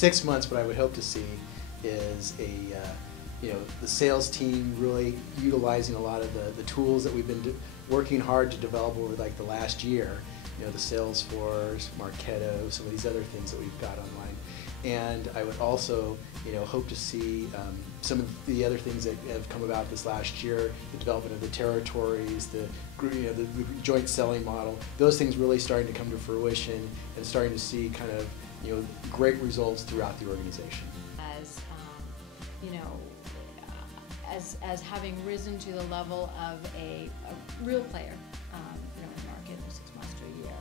6 months, what I would hope to see is the sales team really utilizing a lot of the tools that we've been working hard to develop over like the last year. The Salesforce, Marketo, some of these other things that we've got online. And I would also, hope to see some of the other things that have come about this last year, the development of the territories, the joint selling model, those things really starting to come to fruition and starting to see kind of, great results throughout the organization. As having risen to the level of a real player, in the market in 6 months to a year,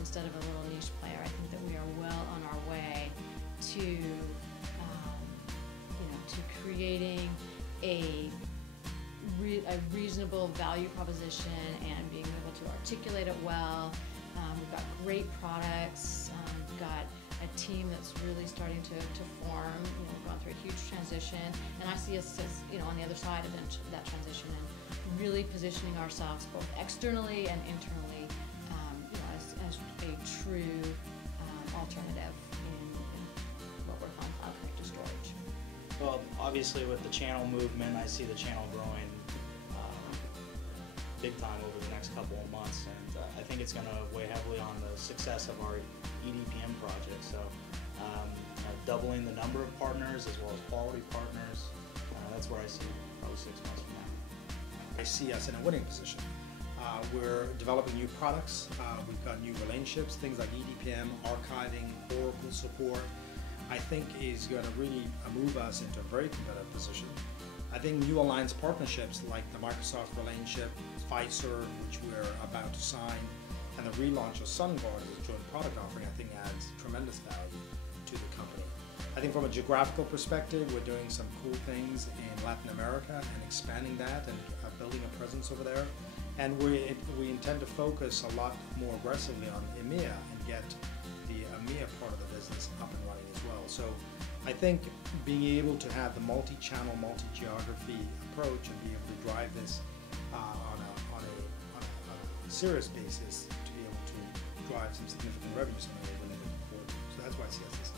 instead of a little niche player, I think that we are well on our way to creating a reasonable value proposition and being able to articulate it well. We've got great products. We've got a team that's really starting to form. We've gone through a huge transition, and I see us as, on the other side of that transition and really positioning ourselves both externally and internally, as a true alternative in what we're calling cloud connected storage. Well, obviously with the channel movement, I see the channel growing big time over the next couple of months, and I think it's going to weigh heavily on the success of our EDPM project. So doubling the number of partners as well as quality partners, that's where I see probably 6 months from now. I see us in a winning position. We're developing new products, we've got new relationships, things like EDPM, archiving, Oracle support, I think is going to really move us into a very competitive position. I think new alliance partnerships like the Microsoft relationship, Pfizer, which we're about to sign, and the relaunch of SunGuard as a joint product offering, I think adds tremendous value to the company. I think from a geographical perspective, we're doing some cool things in Latin America and expanding that and building a presence over there. And we intend to focus a lot more aggressively on EMEA and get the EMEA part of the business up and running as well. So I think being able to have the multi-channel, multi-geography approach and be able to drive this on a serious basis to be able to drive some significant revenue something we're really looking forward to. So that's why I see us as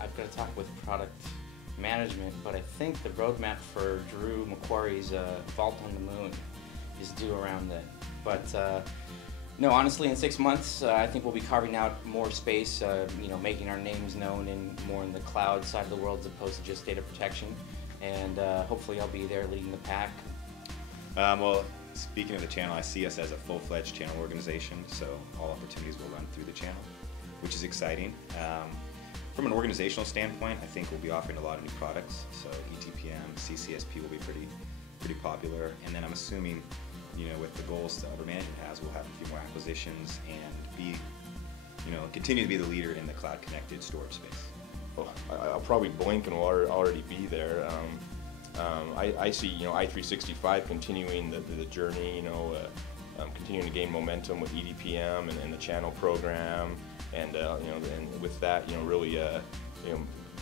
I've got to talk with product management, but I think the roadmap for Drew Macquarie's Vault on the Moon is due around then. But no, honestly, in 6 months, I think we'll be carving out more space, making our names known more in the cloud side of the world as opposed to just data protection. And hopefully I'll be there leading the pack. Well, speaking of the channel, I see us as a full-fledged channel organization, so all opportunities will run through the channel, which is exciting. From an organizational standpoint, I think we'll be offering a lot of new products, so ETPM, CCSP will be pretty popular, and then I'm assuming, with the goals that upper management has, we'll have a few more acquisitions and continue to be the leader in the cloud-connected storage space. Well, I'll probably blink and we'll already be there. I see, i365 continuing the journey, continuing to gain momentum with EDPM and the channel program, and and with that, really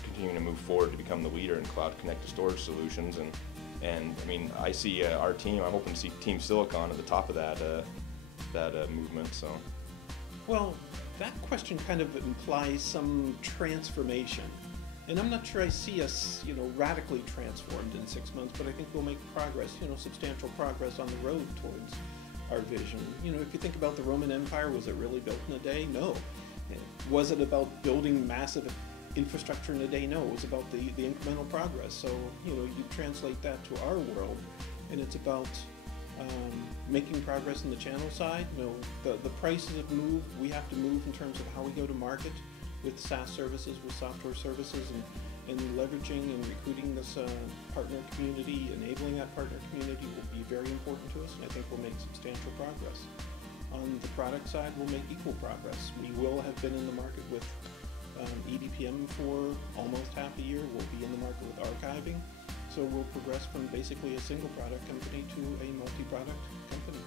continuing to move forward to become the leader in cloud-connected storage solutions. And I mean, I see our team. I'm hoping to see Team Silicon at the top of that movement. So, well, that question kind of implies some transformation, and I'm not sure I see us, radically transformed in 6 months. But I think we'll make progress, substantial progress on the road towards our vision. If you think about the Roman Empire, was it really built in a day? No. Was it about building massive infrastructure in a day? No, it was about the incremental progress. So, you translate that to our world, and it's about making progress in the channel side. The prices have moved. We have to move in terms of how we go to market with SaaS services, with software services, and leveraging and recruiting this partner community, enabling that partner community will be very important to us, and I think we'll make substantial progress. On the product side, we'll make equal progress. We will have been in the market with EDPM for almost half a year. We'll be in the market with archiving. So we'll progress from basically a single product company to a multi-product company.